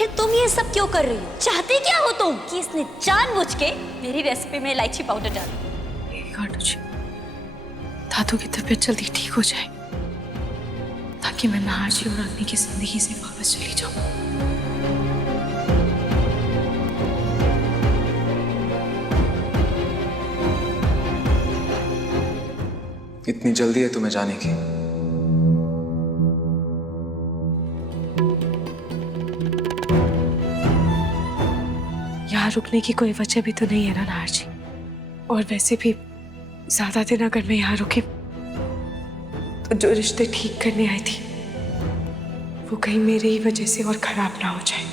आखिर तुम ये सब क्यों कर रही हो? चाहते क्या हो तुम कि इसने जानबूझ के मेरी रेसिपी में इलायची पाउडर डाला? दादू की तबीयत जल्दी ठीक हो जाए ताकि मैं नाहर जी और अग्नि की जिंदगी से वापस चली जाऊं। इतनी जल्दी है तुम्हें जाने की? यहाँ रुकने की कोई वजह भी तो नहीं है ना नाहर जी। और वैसे भी ज्यादा दिन अगर मैं यहाँ रुकी तो जो रिश्ते ठीक करने आई थी वो कहीं मेरे ही वजह से और खराब ना हो जाए।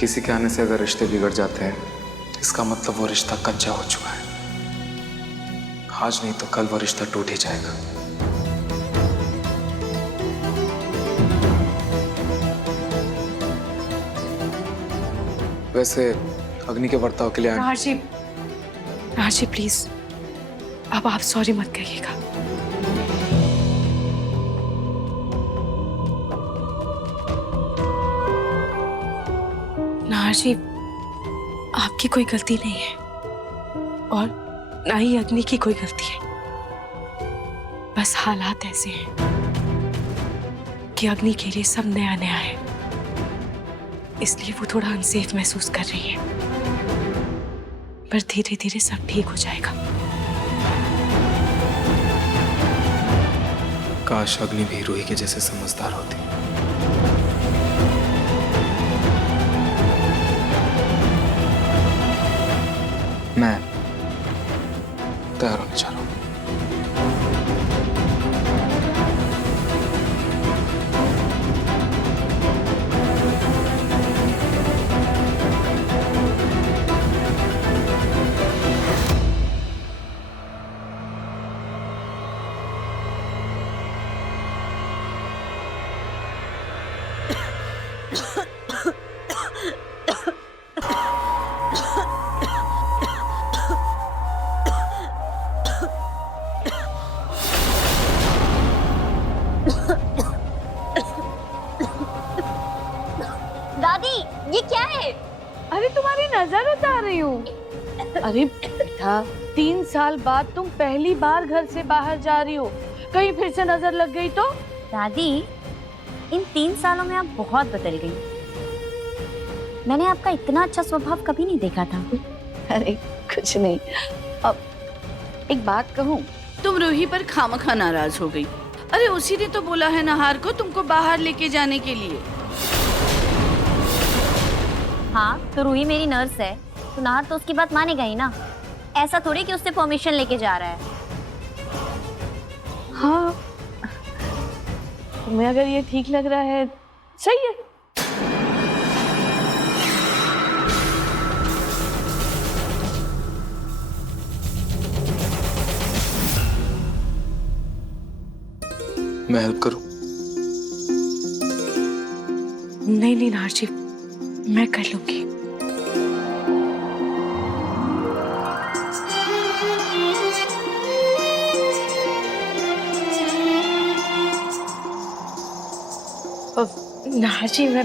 किसी के आने से अगर रिश्ते बिगड़ जाते हैं इसका मतलब वो रिश्ता कच्चा हो चुका है। आज नहीं तो कल वो रिश्ता टूट ही जाएगा। वैसे अग्नि के बर्ताव के लिए नाहर जी प्लीज अब आप सॉरी मत कहिएगा। नाहर जी आपकी कोई गलती नहीं है और ना ही अग्नि की कोई गलती है। बस हालात ऐसे हैं कि अग्नि के लिए सब नया नया है, इसलिए वो थोड़ा अनसेफ महसूस कर रही है। पर धीरे धीरे सब ठीक हो जाएगा। काश अग्नि भी रूही के जैसे समझदार होती। मैं तैयार होने जा रहा हूं। दादी ये क्या है? अरे तुम्हारी नजर उतार रही हूँ। अरे बेटा 3 साल बाद तुम पहली बार घर से बाहर जा रही हो, कहीं फिर से नजर लग गई तो? दादी इन 3 सालों में आप बहुत बदल गई। मैंने आपका इतना अच्छा स्वभाव कभी नहीं देखा था। अरे कुछ नहीं। अब एक बात कहूँ, तुम रूही पर खामखा नाराज हो गई। अरे उसी ने तो बोला है नाहर को तुमको बाहर लेके जाने के लिए। हाँ तो रूही मेरी नर्स है तो नाहर तो उसकी बात मानेगा ही ना। ऐसा थोड़ी कि उससे परमिशन लेके जा रहा है। हाँ तुम्हें अगर ये ठीक लग रहा है सही है। मैं हेल्प करूं? नहीं नहीं नाहर जी मैं कर लूंगी। नाहर जी मैं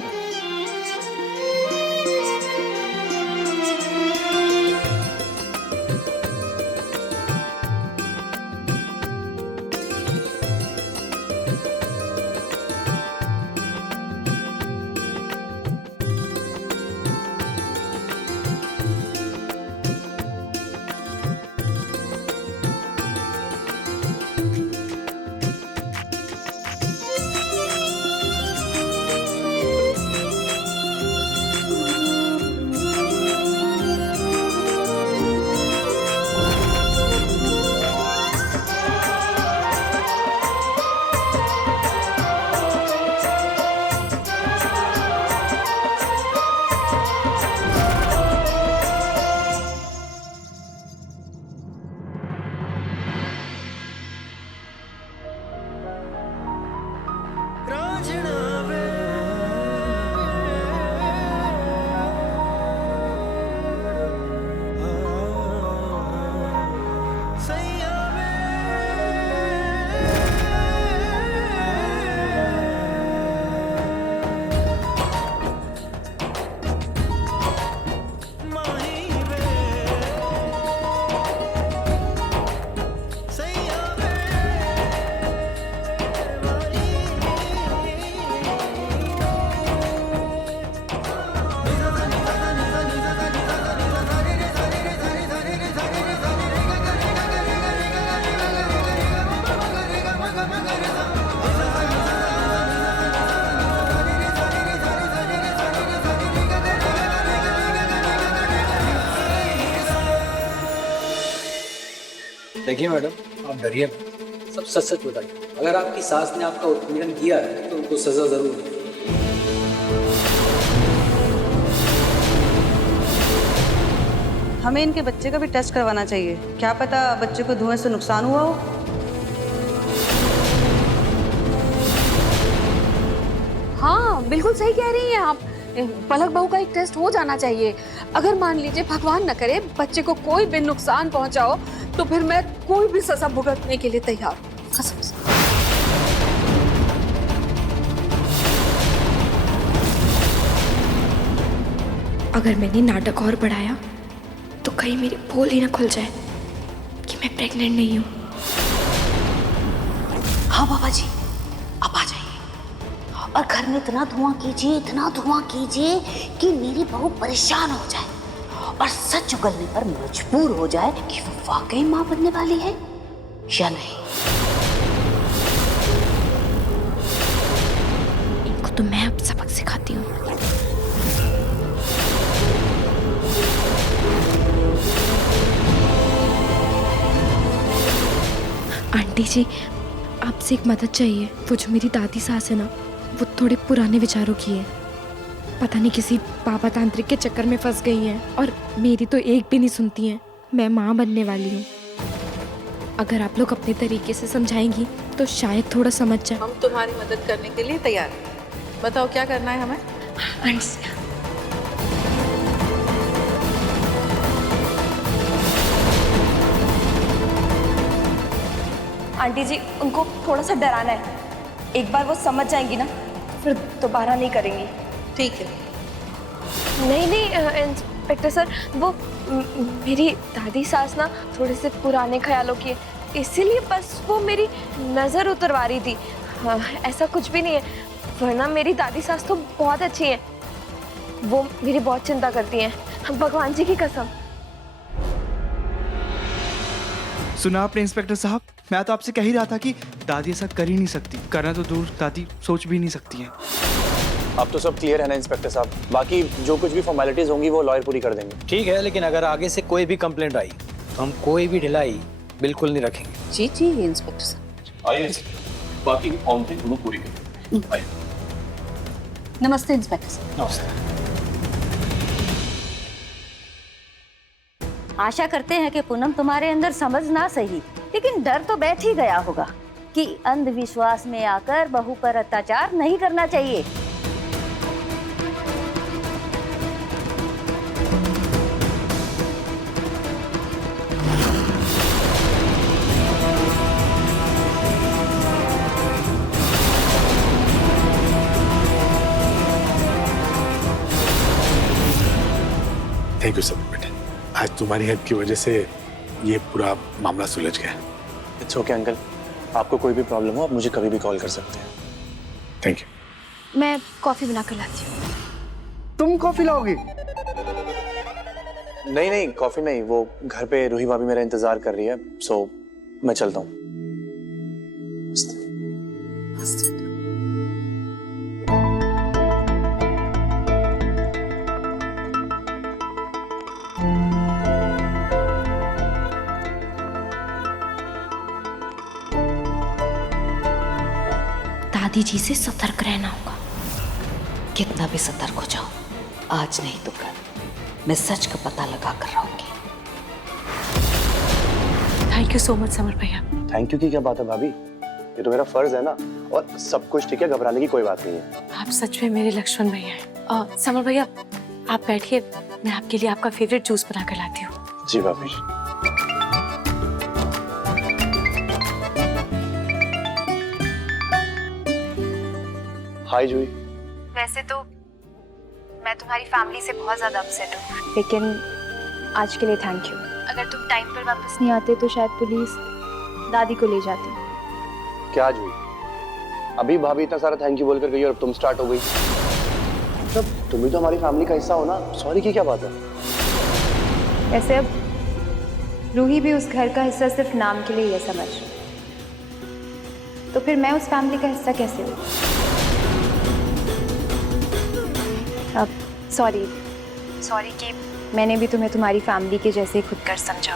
देखिए मैडम, आप डरिए मत, सब सच सच बताइए। अगर आपकी सास ने आपका उत्पीड़न किया है तो उनको सजा जरूर है। हमें इनके बच्चे का भी टेस्ट करवाना चाहिए, क्या पता बच्चे को धुएं से नुकसान हुआ हो। हाँ बिल्कुल सही कह रही हैं आप। पलक बहू का एक टेस्ट हो जाना चाहिए। अगर मान लीजिए भगवान न करे बच्चे को कोई भी नुकसान पहुंचाओ तो फिर मैं कोई भी सजा भुगतने के लिए तैयार हूं, कसम से। अगर मैंने नाटक और बढ़ाया तो कहीं मेरी पोल ही ना खुल जाए कि मैं प्रेग्नेंट नहीं हूँ। हाँ बाबा जी, अब आ जाइए और घर में इतना धुआं कीजिए कि मेरी बहू परेशान हो जाए और सच उगलने पर मजबूर हो जाए कि वो वाकई मां बनने वाली है या नहीं। इनको तो मैं अब सबक सिखाती हूँ। आंटी जी, आपसे एक मदद चाहिए। वो जो मेरी दादी सास है ना, वो थोड़े पुराने विचारों की है। पता नहीं किसी बाबा तांत्रिक के चक्कर में फंस गई हैं और मेरी तो एक भी नहीं सुनती हैं। मैं माँ बनने वाली हूँ। अगर आप लोग अपने तरीके से समझाएंगी तो शायद थोड़ा समझ जाए। हम तुम्हारी मदद करने के लिए तैयार हैं। बताओ क्या करना है हमें? आंटी जी, उनको थोड़ा सा डराना है। एक बार वो समझ जाएंगी ना, फिर दोबारा नहीं करेंगी। ठीक है। नहीं इंस्पेक्टर सर, वो मेरी दादी सास ना थोड़े से पुराने ख्यालों की है, इसीलिए बस वो मेरी नज़र उतरवा रही थी। हाँ, ऐसा कुछ भी नहीं है, वरना मेरी दादी सास तो बहुत अच्छी हैं। वो मेरी बहुत चिंता करती हैं, भगवान जी की कसम। सुना आपने इंस्पेक्टर साहब, मैं तो आपसे कह ही रहा था कि दादी ऐसा कर ही नहीं सकती। करना तो दूर, दादी सोच भी नहीं सकती हैं। अब तो सब क्लियर है ना इंस्पेक्टर साहब, बाकी जो कुछ भी फॉर्मेलिटीज होंगी वो लॉयर पूरी कर देंगे। ठीक है, लेकिन अगर आगे से कोई भी कंप्लेंट आई तो हम कोई भी ढिलाई बिल्कुल नहीं रखेंगे। जी जी इंस्पेक्टर साहब। आइए, बाकी की फॉर्मेलिटी दोनों पूरी कर। आइए। नमस्ते इंस्पेक्टर साहब। नमस्ते। आशा करते हैं कि पूनम तुम्हारे अंदर समझ ना सही, लेकिन डर तो बैठ ही गया होगा कि अंधविश्वास में आकर बहू पर अत्याचार नहीं करना चाहिए। थैंक यू सब बेटे, आज तुम्हारी हेल्प की वजह से ये पूरा मामला सुलझ गया। इट्स ओके अंकल, आपको कोई भी प्रॉब्लम हो आप मुझे कभी भी कॉल कर सकते हैं। Thank you. मैं कॉफी बना कर लाती हूँ। तुम कॉफी लाओगी? नहीं कॉफी नहीं, वो घर पे रूही भाभी मेरा इंतजार कर रही है, सो मैं चलता हूँ। दादी जी से सतर्क रहना होगा। कितना भी सतर्क हो जाओ, आज नहीं तो कल मैं सच का पता लगा कर रहूंगी। Thank you so much summer भैया। थैंक यू की क्या बात है भाभी, ये तो मेरा फर्ज है ना, और सब कुछ ठीक है, घबराने की कोई बात नहीं है। आप सच में मेरे लक्ष्मण भैया हैं। समर भैया आप बैठिए, मैं आपके लिए आपका फेवरेट जूस बना कर लाती हूँ। जी भाभी। हाय जूही। वैसे तो मैं तुम्हारी फैमिली से बहुत ज्यादा अपसेट हूँ, लेकिन आज के लिए थैंक यू। अगर तुम टाइम पर वापस नहीं आते तो शायद पुलिस दादी को ले जाती। क्या जूही, अभी भाभी इतना सारा थैंक यू बोलकर गई और अब तुम स्टार्ट हो गई। मतलब तुम भी तो हमारी फैमिली का हिस्सा हो ना, सॉरी की क्या बात है? वैसे अब रूही भी उस घर का हिस्सा सिर्फ नाम के लिए ये समझ, तो फिर मैं उस फैमिली का हिस्सा कैसे हूँ? अब सॉरी कि मैंने भी तुम्हें तुम्हारी फैमिली के जैसे खुद कर समझा,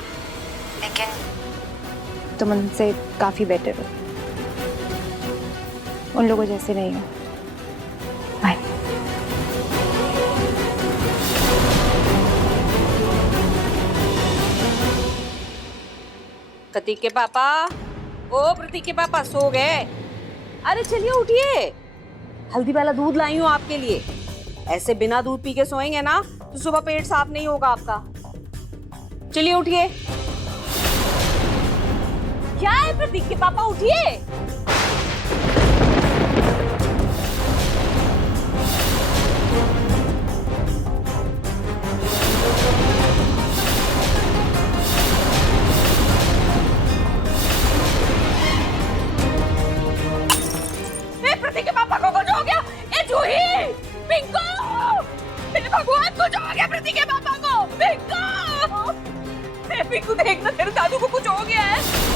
लेकिन तुम उनसे काफी बेटर हो, उन लोगों जैसे नहीं हो। बाय। प्रतीक के पापा, ओ प्रतीक के पापा सो गए? अरे चलिए उठिए, हल्दी वाला दूध लाई हूँ आपके लिए। ऐसे बिना दूध पी के सोएंगे ना तो सुबह पेट साफ नहीं होगा आपका। चलिए उठिए। क्या है प्रतीक के पापा, उठिए। प्रतीक के पापा को कुछ हो गया? ए जूही, पिंकू, मेरे भगवान कुछ हो गया प्रतीक के पापा को। पिंकू, ए पिंकू देख ना, तेरे दादू को कुछ हो गया है।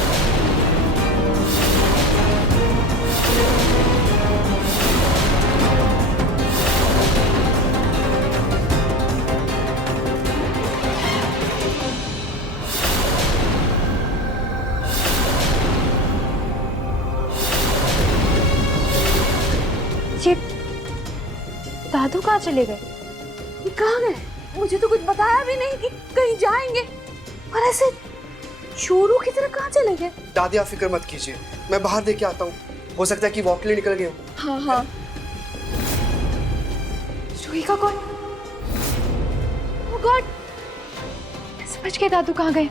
ये दादू कहाँ चले गए? ये कहाँ गए? मुझे तो कुछ बताया भी नहीं कि कहीं जाएंगे, और ऐसे चोरों की तरह कहाँ चले गए? दादी आप फिक्र मत कीजिए, मैं बाहर देके आता हूँ। हो सकता है कि वॉक के लिए निकल गए हो। हाँ हाँ। जूही का कौन? ओह गॉड, समझ गए दादू कहाँ गए।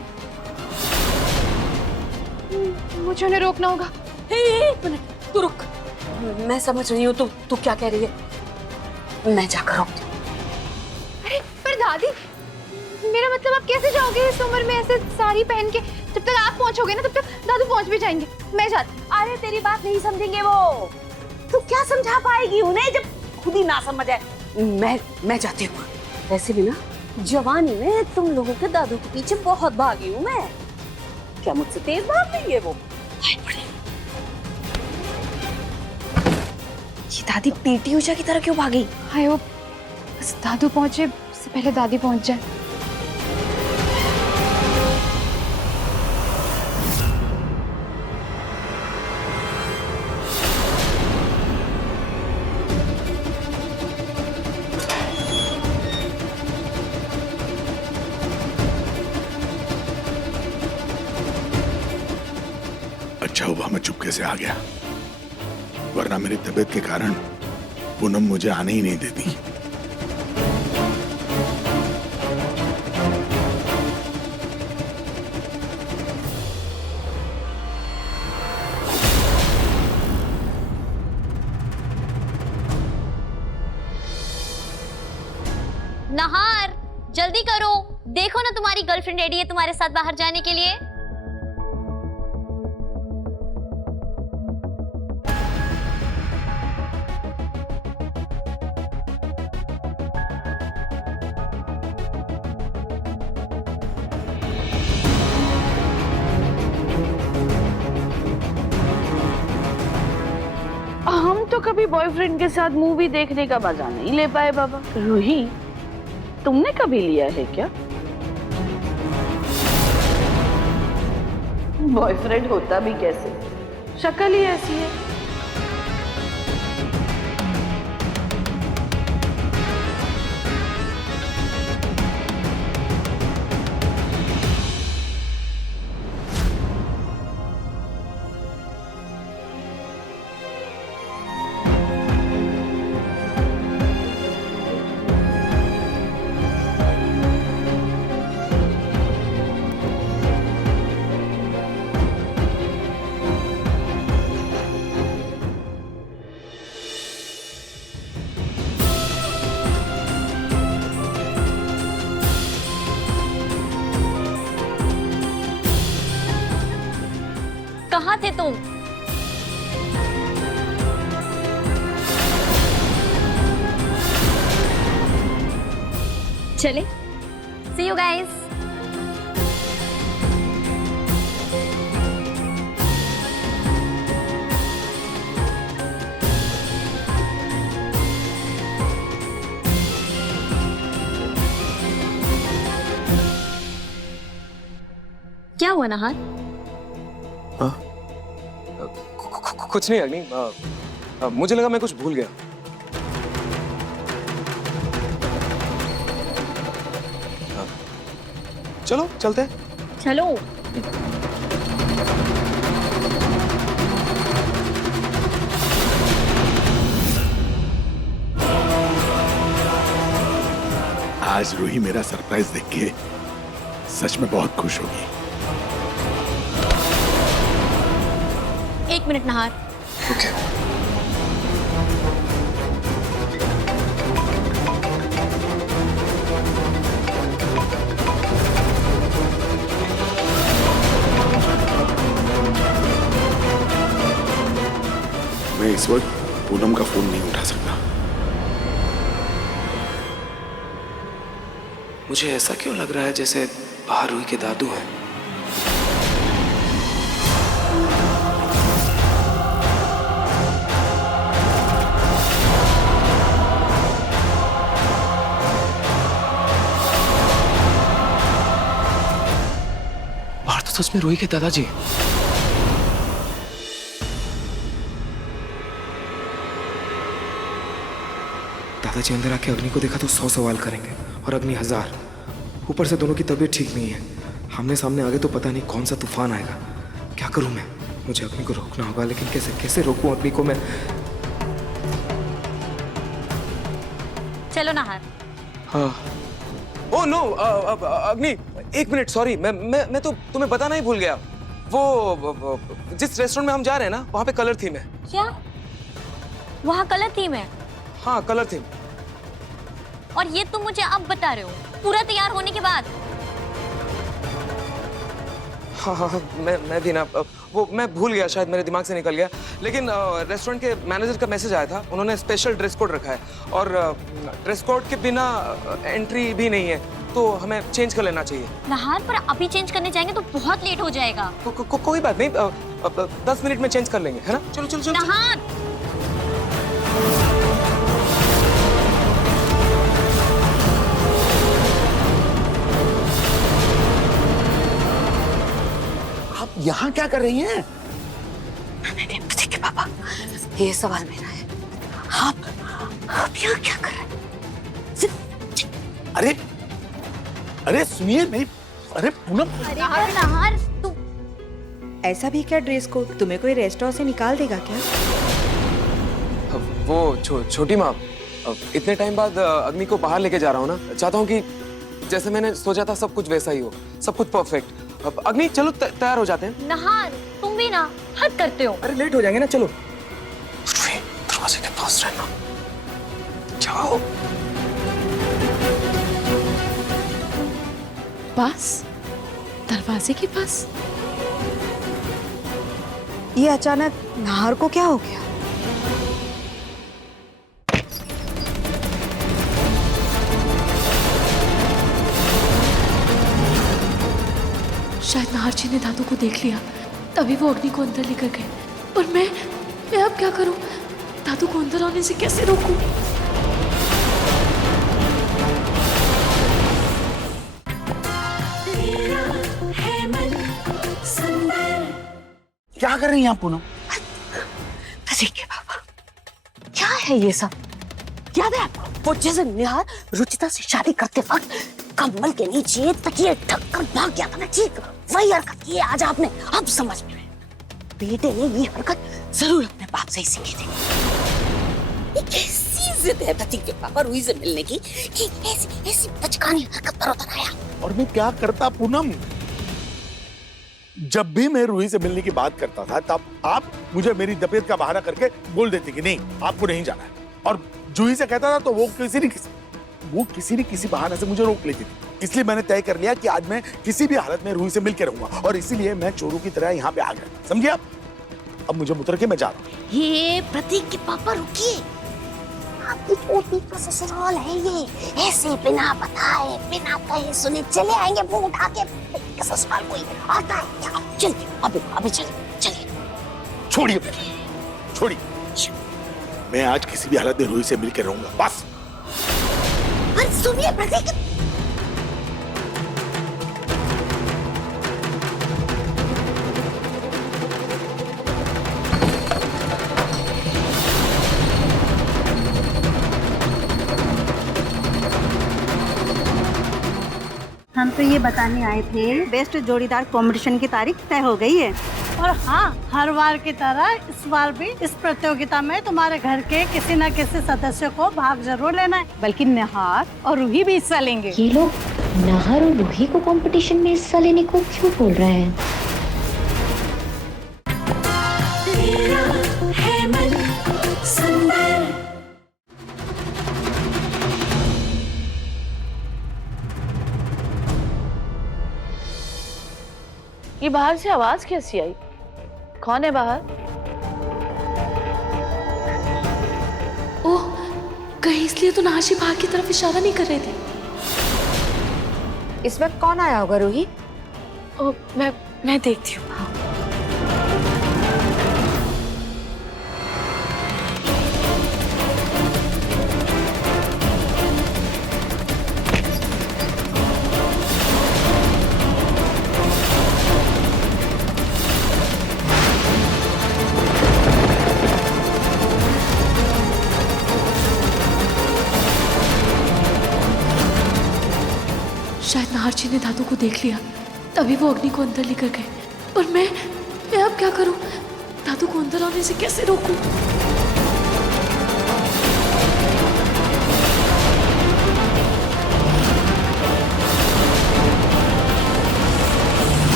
मुझे उन्हें रोकना होगा। एक मिनट, तू रुक, मैं समझ रही हूँ तू क्या कह रही है। मैं जाकर रोकती हूँ। अरे पर दादी, मेरा मतलब आप कैसे जाओगे इस उम्र में ऐसे साड़ी पहन के? जब तक आप पहुंचोगे ना तब तक दादू पहुंच भी जाएंगे। मैं जाती। अरे तेरी बात नहीं समझेंगे वो। तू क्या समझा पाएगी उन्हें जब खुद ही ना समझ आए? मैं जाती हूँ। वैसे भी ना जवानी में तुम लोगों के दादू के पीछे बहुत भागी हूँ मैं। क्या मुझसे तेज भाग लेंगे वो? ये दादी पीटी ऊषा की तरह क्यों भागी? हाय वो बस दादू पहुंचे उससे पहले दादी पहुंच जाए। अच्छा हुआ मैं चुपके से आ गया, वरना मेरी तबीयत के कारण पूनम मुझे आने ही नहीं देती। नहार, जल्दी करो, देखो ना तुम्हारी गर्लफ्रेंड रेडी है तुम्हारे साथ बाहर जाने के लिए। हम तो कभी बॉयफ्रेंड के साथ मूवी देखने का मजा नहीं ले पाए बाबा। रूही, तुमने कभी लिया है क्या? बॉयफ्रेंड होता भी कैसे, शक्ल ही ऐसी है। कहाँ थे तुम? चले, see you guys. क्या हुआ नहार? कुछ नहीं अग्नि, मुझे लगा मैं कुछ भूल गया। चलो चलते हैं। चलो। आज रूही मेरा सरप्राइज देख के सच में बहुत खुश होगी। 1 मिनट नहार। ओके। मैं इस वक्त पूनम का फोन नहीं उठा सकता। मुझे ऐसा क्यों लग रहा है जैसे बाहर रूही के दादू हैं। बाहर तो सच में रूही के दादाजी। दादाजी अंदर आके अग्नि को देखा तो 100 सवाल करेंगे और अग्नि 1000। ऊपर से दोनों की तबीयत ठीक नहीं है। आमने सामने आगे तो पता नहीं कौन सा तूफान आएगा। क्या करूं मैं? मुझे अग्नि को रोकना होगा, लेकिन कैसे कैसे रोकूं अग्नि को मैं? चलो नहार। हाँ। ओह नो अग्नि, 1 मिनट, सॉरी, मैं तो तुम्हें बताना ही भूल गया। वो जिस रेस्टोरेंट में हम जा रहे हैं ना, वहाँ पे कलर थीम है। क्या? वहाँ कलर थीम है? हाँ कलर थीम। और ये तुम मुझे अब बता रहे हो, पूरा तैयार होने के बाद? हाँ, मैं भी ना, वो मैं भूल गया, शायद मेरे दिमाग से निकल गया। लेकिन रेस्टोरेंट के मैनेजर का मैसेज आया था, उन्होंने स्पेशल ड्रेस कोड रखा है और ड्रेस कोड के बिना एंट्री भी नहीं है, तो हमें चेंज कर लेना चाहिए। नहार, पर अभी चेंज करने जाएंगे तो बहुत लेट हो जाएगा। कोई बात नहीं, 10 मिनट में चेंज कर लेंगे, है ना? चलो चलो चलो। नहार! यहाँ क्या कर रही हैं? नहीं पति के पापा, ये सवाल मेरा है। आप यहाँ क्या कर रहे हैं? अरे अरे सुनिए, नहीं, अरे पूनम। अरे नहार, तू ऐसा भी क्या ड्रेस कोड? तुम्हें कोई रेस्टोरेंट से निकाल देगा क्या? वो छोटी माँ, इतने टाइम बाद अग्नि को बाहर लेके जा रहा हूँ ना, चाहता हूँ कि जैसे मैंने सोचा था सब कुछ वैसा ही हो, सब कुछ परफेक्ट। अग्नि चलो तैयार हो जाते हैं। नहार, तुम भी ना हद करते हो। अरे लेट हो जाएंगे ना, चलो। दरवाजे के पास रहना। जाओ। पास? दरवाजे के पास? ये अचानक नहार को क्या हो गया? शायद नहार जी ने दादू को देख लिया, तभी वो अग्नि को अंदर लेकर गए। पर मैं अब क्या करूं? दादू को अंदर आने से कैसे रोकूं? क्या कर रही हैं आप पूनम? देखिए पापा, क्या है ये सब? याद है आपको वो जैसे निहार रुचिता से शादी करते वक्त कम्बल के नीचे तकिए ढककर भाग गया था ना, ठीक वही हरकत की है आज आपने। अब समझ में आया, बेटे ने ये हरकत जरूर अपने बाप से ही सीखी थी। ये कैसी जिद है प्रतीक के पापा रूही से मिलने की कि ऐसी बचकानी हरकत पर उतर आया? और मैं क्या करता पूनम? जब भी मैं रूही से मिलने की बात करता था, तब आप मुझे मेरी तबीयत का बहाना करके बोल देती कि नहीं आपको नहीं जाना है, और जूही से कहता था तो वो किसी न किसी बहाने से मुझे रोक लेती थी। इसलिए मैंने तय कर लिया कि आज मैं किसी भी हालत में रूही से मिलकर रहूंगा, और इसीलिए मैं चोरों की तरह यहाँ पे आ गया, समझिए आप? अब मुझे मुतर के मैं जा रहा हूँ। ये प्रतीक के पापा रुकिए, आपकी छोटी का ससुराल है ये, ऐसे बिना बताए बिना कहे सुने चले आएंगे मुंह उठा के। ससुराल कोई आता है क्या? चलिए अभी चलिए। छोड़िए छोड़िए, मैं आज किसी भी हालत में रूही से मिलकर रहूंगा, बस। अरे सुनिए प्रतीक, तो ये बताने आए थे बेस्ट जोड़ीदार कंपटीशन की तारीख तय हो गई है। और हाँ, हर बार की तरह इस बार भी इस प्रतियोगिता में तुम्हारे घर के किसी न किसी सदस्य को भाग जरूर लेना है। बल्कि निहार और रूही भी हिस्सा लेंगे। ये लोग नाहर और रूही को कंपटीशन में हिस्सा लेने को क्यों बोल रहे हैं? ये बाहर से आवाज कैसी आई? कौन है बाहर? ओह, कहीं इसलिए तो नाशी बाहर की तरफ इशारा नहीं कर रहे थे। इस वक्त कौन आया होगा रूही? ओह, मैं देखती हूँ। हाँ। शायद नाहर जी ने दादू को देख लिया, तभी वो अग्नि को अंदर लेकर गए। पर मैं अब क्या करूं? दादू को अंदर आने से कैसे रोकूं?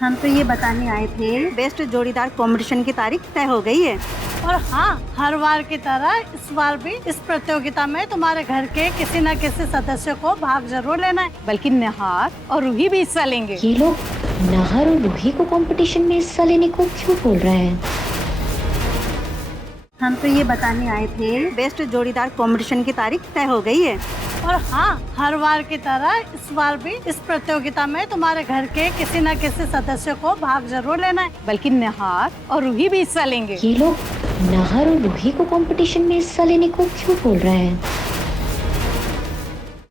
हम तो ये बताने आए थे बेस्ट जोड़ीदार कंपटीशन की तारीख तय हो गई है। और हाँ, हर बार की तरह इस बार भी इस प्रतियोगिता में तुम्हारे घर के किसी न किसी सदस्य को भाग जरूर लेना है। बल्कि निहार और रूही भी हिस्सा लेंगे। ये लोग नाहर और रूही को कंपटीशन में हिस्सा लेने को क्यों बोल रहे हैं? बल्कि निहार और रूही भी हिस्सा लेंगे। ये लोग नाहर और रूही को कंपटीशन में हिस्सा लेने को क्यों बोल रहे हैं? और हाँ, हर बार की तरह इस बार भी इस प्रतियोगिता में तुम्हारे घर के किसी न किसी सदस्य को भाग जरूर लेना है। बल्कि निहार और रूही भी हिस्सा लेंगे। ये लोग नाहर और रूही को कंपटीशन में हिस्सा लेने को क्यों बोल रहे हैं? हम तो ये बताने आए थे बेस्ट जोड़ीदार कंपटीशन की तारीख तय हो गई है। और हाँ, हर बार की तरह इस बार भी इस प्रतियोगिता में तुम्हारे घर के किसी न किसी सदस्य को भाग जरूर लेना है। बल्कि निहार और रूही भी हिस्सा लेंगे। ये लोग नाहर और रूही को कंपटीशन में हिस्सा लेने को क्यों बोल रहे हैं?